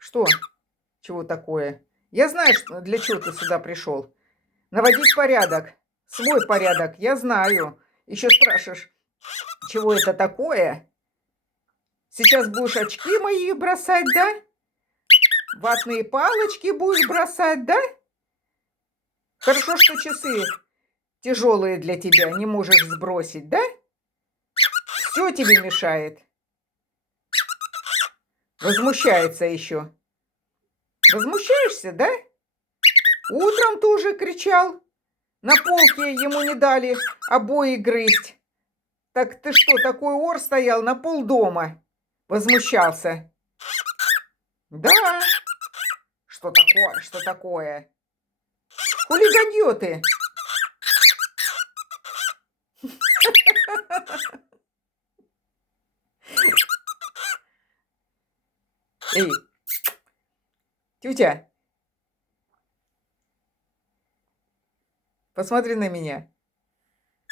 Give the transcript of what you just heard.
Что? Чего такое? Я знаю, для чего ты сюда пришел. Наводить порядок. Свой порядок, я знаю. Еще спрашиваешь, чего это такое? Сейчас будешь очки мои бросать, да? Ватные палочки будешь бросать, да? Хорошо, что часы тяжелые для тебя, не можешь сбросить, да? Все тебе мешает. Возмущается еще. Возмущаешься, да? Утром тоже кричал. На полке ему не дали обои грызть. Так ты что, такой ор стоял на полдома? Возмущался. Да. Что такое? Что такое? Хулиганье ты. Эй, тетя, посмотри на меня.